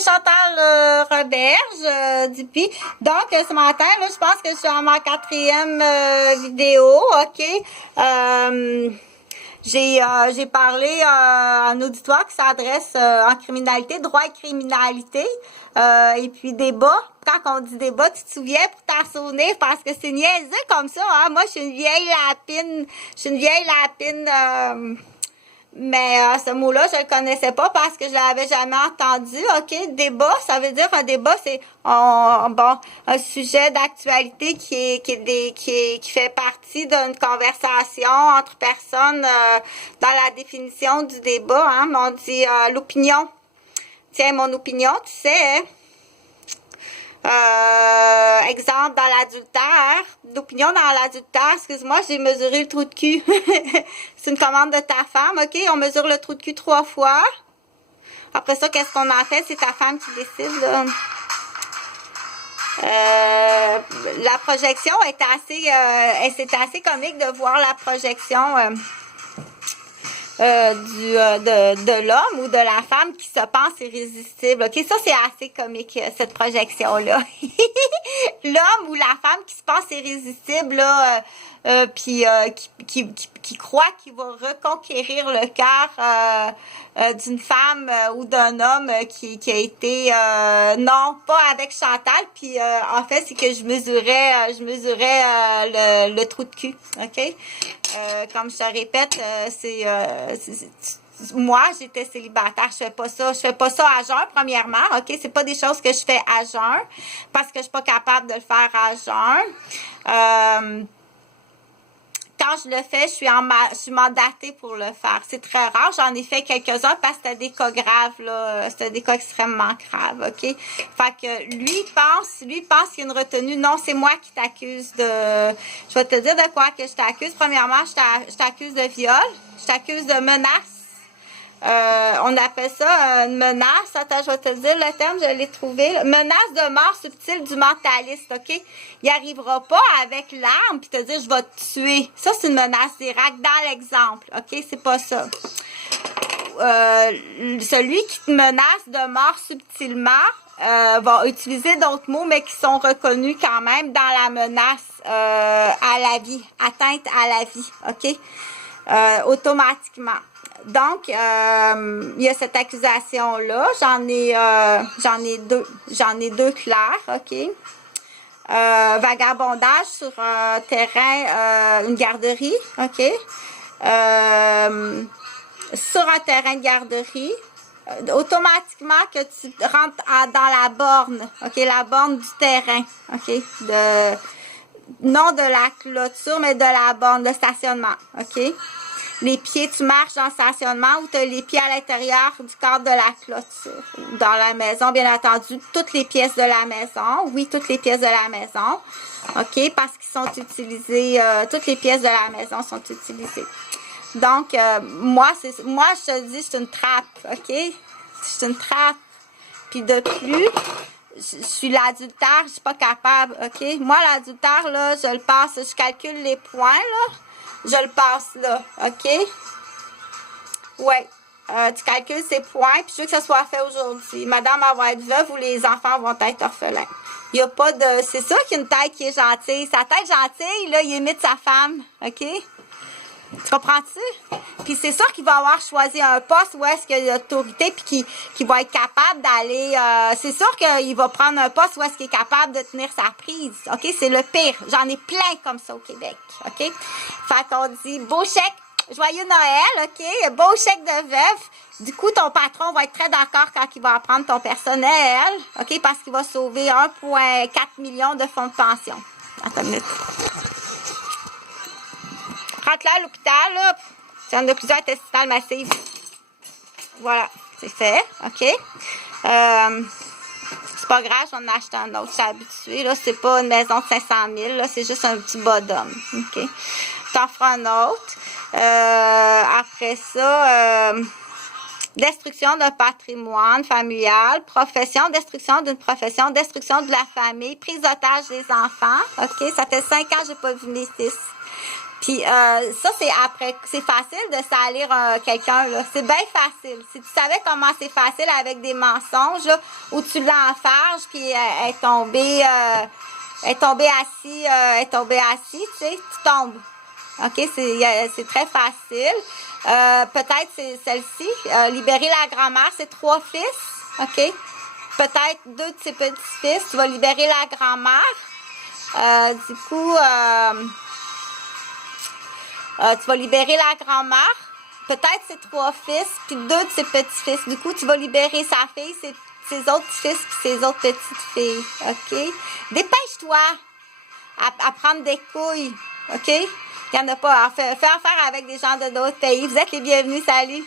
Chantal Roberge Dupuis. Donc, ce matin, là, je pense que je suis à ma 4e vidéo, OK? J'ai parlé à un auditoire qui s'adresse en criminalité, droit et criminalité, et puis débat. Quand on dit débat, tu te souviens pour t'en souvenir, parce que c'est niaiseux comme ça, hein? Moi, je suis une vieille lapine, mais ce mot-là, je le connaissais pas parce que je l'avais jamais entendu. OK, débat, ça veut dire un débat, c'est un sujet d'actualité qui fait partie d'une conversation entre personnes dans la définition du débat. Hein, on dit l'opinion. Tiens, mon opinion, tu sais, hein? Exemple dans l'adultère, d'opinion dans l'adultère, excuse-moi, j'ai mesuré le trou de cul. C'est une commande de ta femme, OK? On mesure le trou de cul 3 fois. Après ça, qu'est-ce qu'on en fait? C'est ta femme qui décide, là. La projection c'est assez comique de voir la projection de l'homme ou de la femme qui se pense irrésistible. OK, ça, c'est assez comique, cette projection-là. L'homme ou la femme qui se pense irrésistible, là, puis qui croit qu'il va reconquérir le cœur d'une femme ou d'un homme qui a été non pas avec Chantal, puis en fait c'est que je mesurais le trou de cul, OK? Comme je te répète, moi, j'étais célibataire, je fais pas ça à jeun, premièrement, OK? C'est pas des choses que je fais à jeun, parce que je suis pas capable de le faire à jeun. Quand je le fais, je suis mandatée pour le faire. C'est très rare. J'en ai fait quelques-uns parce que c'était des cas graves, là. C'était des cas extrêmement graves, OK? Fait que lui pense qu'il y a une retenue. Non, c'est moi qui t'accuse de... Je vais te dire de quoi que je t'accuse. Premièrement, je t'accuse de viol. Je t'accuse de menace. On appelle ça une menace. Attends, je vais te dire le terme, je l'ai trouvé. Menace de mort subtile du mentaliste, OK? Il arrivera pas avec l'arme puis te dire je vais te tuer. Ça, c'est une menace directe dans l'exemple, OK? C'est pas ça. Celui qui te menace de mort subtilement va utiliser d'autres mots, mais qui sont reconnus quand même dans la menace à la vie, atteinte à la vie, OK? Automatiquement. Donc, il y a cette accusation-là. J'en ai deux clairs, OK? Vagabondage sur un terrain, une garderie, OK? Sur un terrain de garderie, automatiquement que tu rentres dans la borne, OK? La borne du terrain, OK? Non de la clôture, mais de la borne de stationnement, OK? Les pieds, tu marches dans le stationnement ou tu as les pieds à l'intérieur du cadre de la clôture. Dans la maison, bien entendu, toutes les pièces de la maison. Oui, toutes les pièces de la maison. OK? Parce qu'ils sont utilisés, toutes les pièces de la maison sont utilisées. Donc, moi, je te dis, c'est une trappe. OK? C'est une trappe. Puis de plus, je suis l'adultère, je suis pas capable. OK? Moi, l'adultère, là, je le passe, je calcule les points, là. Je le passe là, OK? Ouais. Tu calcules ces points, puis je veux que ça soit fait aujourd'hui. Madame va être veuve ou les enfants vont être orphelins. Il n'y a pas de... C'est sûr qu'il y a une tête qui est gentille. Sa tête gentille, là, il imite sa femme, OK? Tu comprends-tu? Puis c'est sûr qu'il va avoir choisi un poste où est-ce qu'il y a l'autorité puis qu'il va être capable d'aller... c'est sûr qu'il va prendre un poste où est-ce qu'il est capable de tenir sa prise. OK? C'est le pire. J'en ai plein comme ça au Québec. OK? Fait qu'on dit beau chèque, joyeux Noël, OK? Beau chèque de veuve. Du coup, ton patron va être très d'accord quand il va apprendre ton personnel. OK? Parce qu'il va sauver 1,4 million de fonds de pension. Attends une minute. Rentre là à l'hôpital, là, c'est une occlusion intestinale massive. Voilà, c'est fait, OK? C'est pas grave, j'en ai acheté un autre, je suis habituée, là, c'est pas une maison de 500 000, là, c'est juste un petit bas-d'homme, OK? T'en feras un autre. Après ça, destruction d'un patrimoine familial, destruction d'une profession, destruction de la famille, prise d'otage des enfants, OK? Ça fait 5 ans que j'ai pas vu mes fils. Puis ça, c'est après, c'est facile de salir quelqu'un, là. C'est bien facile. Si tu savais comment c'est facile avec des mensonges, là, où tu l'enfarges, puis elle est tombée assis, tu sais, tu tombes. OK? C'est très facile. Peut-être c'est celle-ci. Libérer la grand-mère, c'est 3 fils. OK? Peut-être 2 de ses petits-fils. Tu vas libérer la grand-mère. Du coup, tu vas libérer la grand-mère. Peut-être ses 3 fils, puis 2 de ses petits-fils. Du coup, tu vas libérer sa fille, ses autres fils, puis ses autres petites filles. OK? Dépêche-toi à prendre des couilles. OK? Il n'y en a pas. Fais affaire avec des gens de d'autres pays. Vous êtes les bienvenus. Salut!